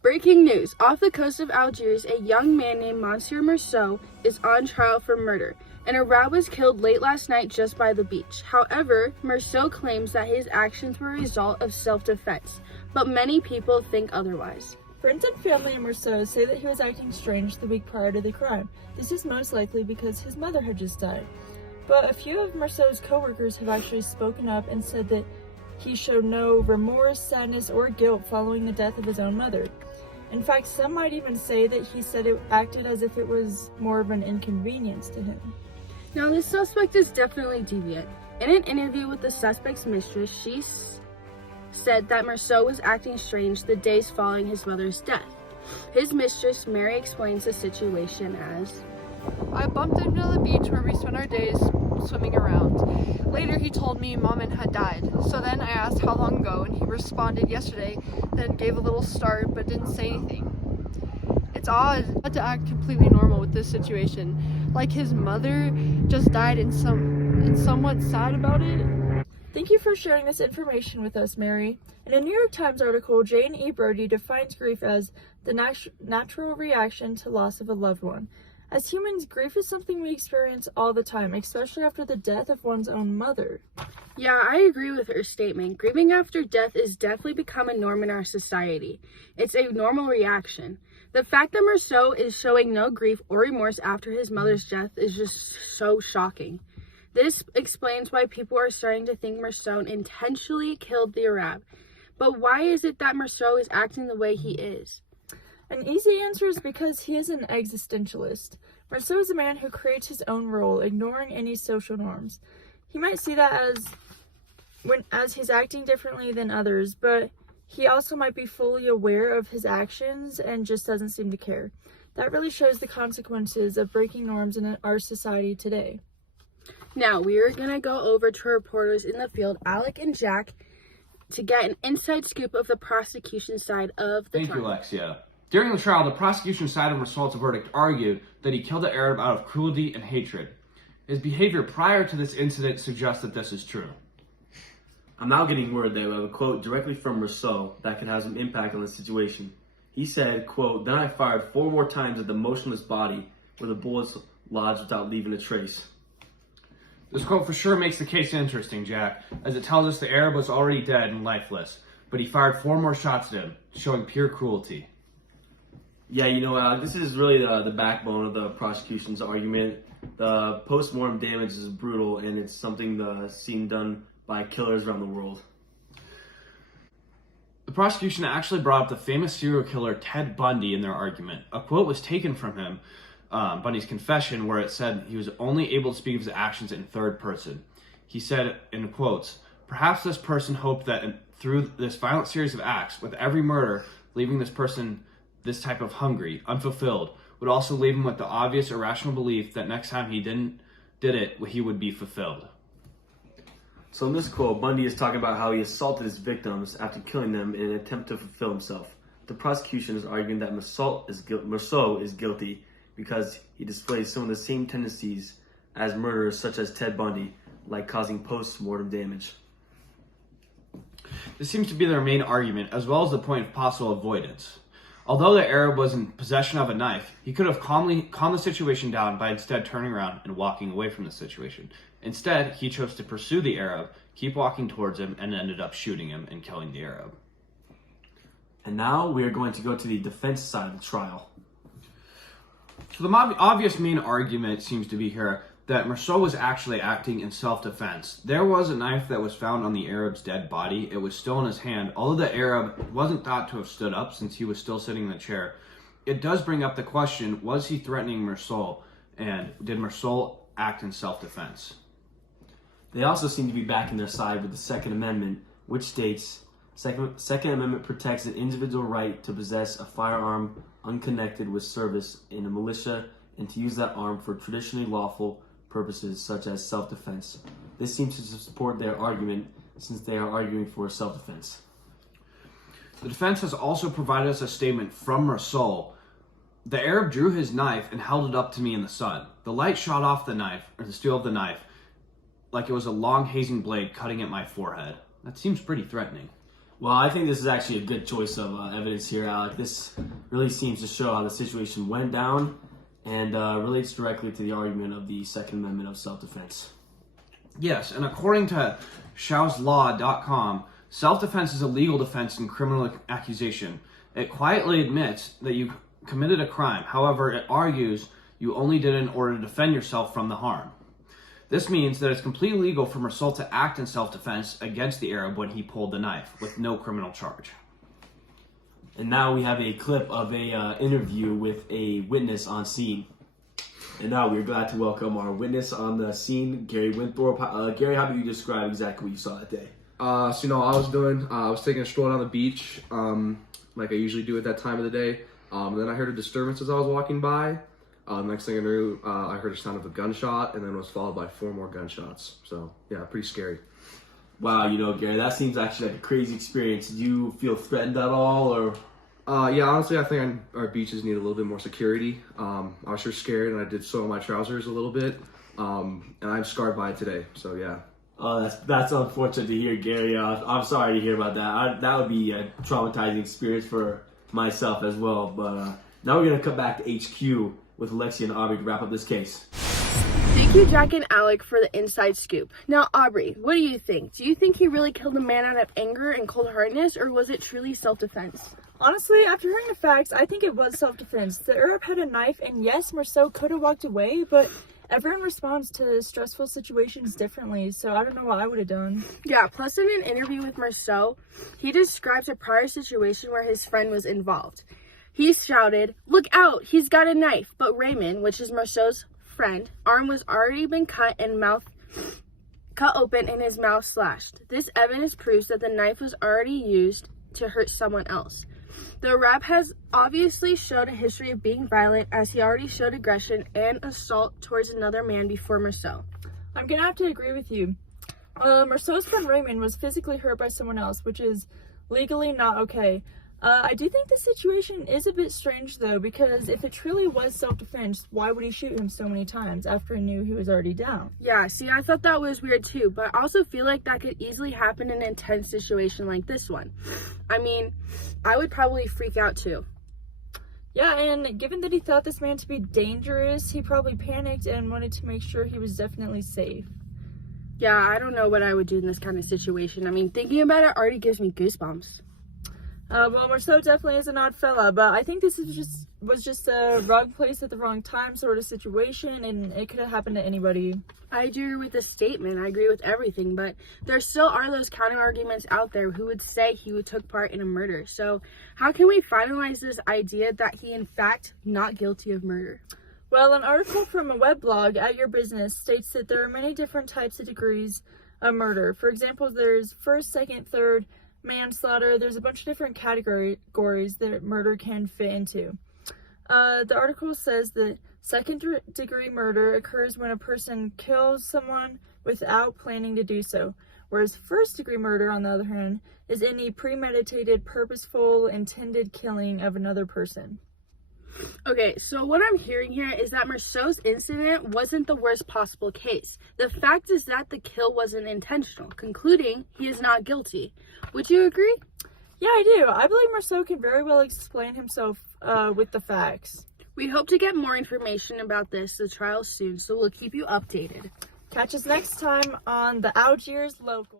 Breaking news. Off the coast of Algiers, a young man named Monsieur Mersualt is on trial for murder. An Arab was killed late last night just by the beach. However, Mersualt claims that his actions were a result of self-defense, but many people think otherwise. Friends and family of Mersualt say that he was acting strange the week prior to the crime. This is most likely because his mother had just died. But a few of Mersault's co-workers have actually spoken up and said that he showed no remorse, sadness, or guilt following the death of his own mother. In fact, some might even say that he said it acted as if it was more of an inconvenience to him. Now, this suspect is definitely deviant. In an interview with the suspect's mistress, she said that Mersualt was acting strange the days following his mother's death. His mistress, Mary, explains the situation as, I bumped into the beach where we spent our days swimming around. Later he told me Maman had died. So then I asked how long ago and he responded yesterday, then gave a little start but didn't say anything. It's odd to act completely normal with this situation. Like his mother just died and somewhat sad about it. Thank you for sharing this information with us, Mary. In a New York Times article, Jane E. Brody defines grief as the natural reaction to loss of a loved one. As humans, grief is something we experience all the time, especially after the death of one's own mother. Yeah, I agree with her statement. Grieving after death is definitely become a norm in our society. It's a normal reaction. The fact that Mersualt is showing no grief or remorse after his mother's death is just so shocking. This explains why people are starting to think Mersualt intentionally killed the Arab. But why is it that Mersualt is acting the way he is? An easy answer is because he is an existentialist. Mersualt is a man who creates his own role, ignoring any social norms. He might see that as he's acting differently than others, but he also might be fully aware of his actions and just doesn't seem to care. That really shows the consequences of breaking norms in our society today. Now, we are going to go over to reporters in the field, Alec and Jack, to get an inside scoop of the prosecution side of the Thank you, Alexia. During the trial, the prosecution side of Mersualt's verdict argued that he killed the Arab out of cruelty and hatred. His behavior prior to this incident suggests that this is true. I'm now getting word that we have a quote directly from Mersualt that could have some impact on the situation. He said, quote, "Then I fired 4 more times at the motionless body where the bullets lodged without leaving a trace." This quote for sure makes the case interesting, Jack, as it tells us the Arab was already dead and lifeless, but he fired 4 more shots at him, showing pure cruelty. Yeah, this is really the backbone of the prosecution's argument. The post-mortem damage is brutal, and it's something seen done by killers around the world. The prosecution actually brought up the famous serial killer Ted Bundy in their argument. A quote was taken from him, Bundy's confession, where it said he was only able to speak of his actions in third person. He said, in quotes, "Perhaps this person hoped that through this violent series of acts, with every murder, leaving this person this type of hungry, unfulfilled, would also leave him with the obvious irrational belief that next time he did it, he would be fulfilled." So in this quote, Bundy is talking about how he assaulted his victims after killing them in an attempt to fulfill himself. The prosecution is arguing that Mersualt is guilty because he displays some of the same tendencies as murderers such as Ted Bundy, like causing post-mortem damage. This seems to be their main argument, as well as the point of possible avoidance. Although the Arab was in possession of a knife, he could have calmed the situation down by instead turning around and walking away from the situation. Instead, he chose to pursue the Arab, keep walking towards him, and ended up shooting him and killing the Arab. And now we are going to go to the defense side of the trial. So the obvious main argument seems to be here that Mersualt was actually acting in self-defense. There was a knife that was found on the Arab's dead body. It was still in his hand. Although the Arab wasn't thought to have stood up since he was still sitting in the chair, it does bring up the question, was he threatening Mersualt, and did Mersualt act in self-defense? They also seem to be backing their side with the Second Amendment, which states, Second Amendment protects an individual right to possess a firearm unconnected with service in a militia and to use that arm for traditionally lawful purposes such as self-defense. This seems to support their argument since they are arguing for self-defense. The defense has also provided us a statement from Mersualt. The Arab drew his knife and held it up to me in the sun. The light shot off the knife, or the steel of the knife, like it was a long hazing blade cutting at my forehead. That seems pretty threatening. Well, I think this is actually a good choice of evidence here, Alec. This really seems to show how the situation went down and relates directly to the argument of the Second Amendment of self-defense. Yes, and according to shawslaw.com, self-defense is a legal defense in criminal accusation. It quietly admits that you committed a crime. However, it argues you only did it in order to defend yourself from the harm. This means that it's completely legal for Mersualt to act in self-defense against the Arab when he pulled the knife, with no criminal charge. And now we have a clip of a interview with a witness on scene. And now we're glad to welcome our witness on the scene, Gary Winthorpe. Gary, how do you describe exactly what you saw that day? I was taking a stroll down the beach, like I usually do at that time of the day. Then I heard a disturbance as I was walking by. Next thing I knew, I heard a sound of a gunshot, and then it was followed by 4 more gunshots. So, yeah, pretty scary. Wow, Gary, that seems actually like a crazy experience. Did you feel threatened at all, or? Yeah, honestly, I think our beaches need a little bit more security. I was sure scared, and I did soil my trousers a little bit, and I'm scarred by it today. So, yeah. Oh, that's unfortunate to hear, Gary. I'm sorry to hear about that. That would be a traumatizing experience for myself as well. But now we're going to cut back to HQ with Alexia and Aubrey to wrap up this case. Thank you, Jack and Alec, for the inside scoop. Now, Aubrey, what do you think? Do you think he really killed a man out of anger and cold-heartedness, or was it truly self-defense? Honestly, after hearing the facts, I think it was self-defense. The Arab had a knife, and yes, Mersualt could have walked away, but everyone responds to stressful situations differently, so I don't know what I would have done. Yeah, plus in an interview with Mersualt, he describes a prior situation where his friend was involved. He shouted, "Look out, he's got a knife," but Raymond, which is Mersualt's friend, arm was already been cut and mouth cut open and his mouth slashed. This evidence proves that the knife was already used to hurt someone else. The Arab has obviously showed a history of being violent, as he already showed aggression and assault towards another man before Mersualt. I'm gonna have to agree with you. Mersualt's friend Raymond was physically hurt by someone else, which is legally not okay. I do think the situation is a bit strange, though, because if it truly was self-defense, why would he shoot him so many times after he knew he was already down? Yeah, see, I thought that was weird too, but I also feel like that could easily happen in an intense situation like this one. I mean, I would probably freak out too. Yeah, and given that he thought this man to be dangerous, he probably panicked and wanted to make sure he was definitely safe. Yeah, I don't know what I would do in this kind of situation. I mean, thinking about it already gives me goosebumps. Well, Mersualt definitely is an odd fella, but I think this was just a wrong place at the wrong time sort of situation, and it could have happened to anybody. I agree with the statement. I agree with everything, but there still are those counter arguments out there who would say he took part in a murder. So how can we finalize this idea that he in fact not guilty of murder? Well, an article from a weblog at Your Business states that there are many different types of degrees of murder. For example, there's first, second, third, manslaughter. There's a bunch of different categories that murder can fit into. The article says that second degree murder occurs when a person kills someone without planning to do so, whereas first degree murder, on the other hand, is any premeditated, purposeful, intended killing of another person. Okay, so what I'm hearing here is that Mersualt's incident wasn't the worst possible case. The fact is that the kill wasn't intentional, concluding he is not guilty. Would you agree? Yeah, I do. I believe Mersualt can very well explain himself with the facts. We hope to get more information about the trial soon, so we'll keep you updated. Catch us next time on the Algiers Local.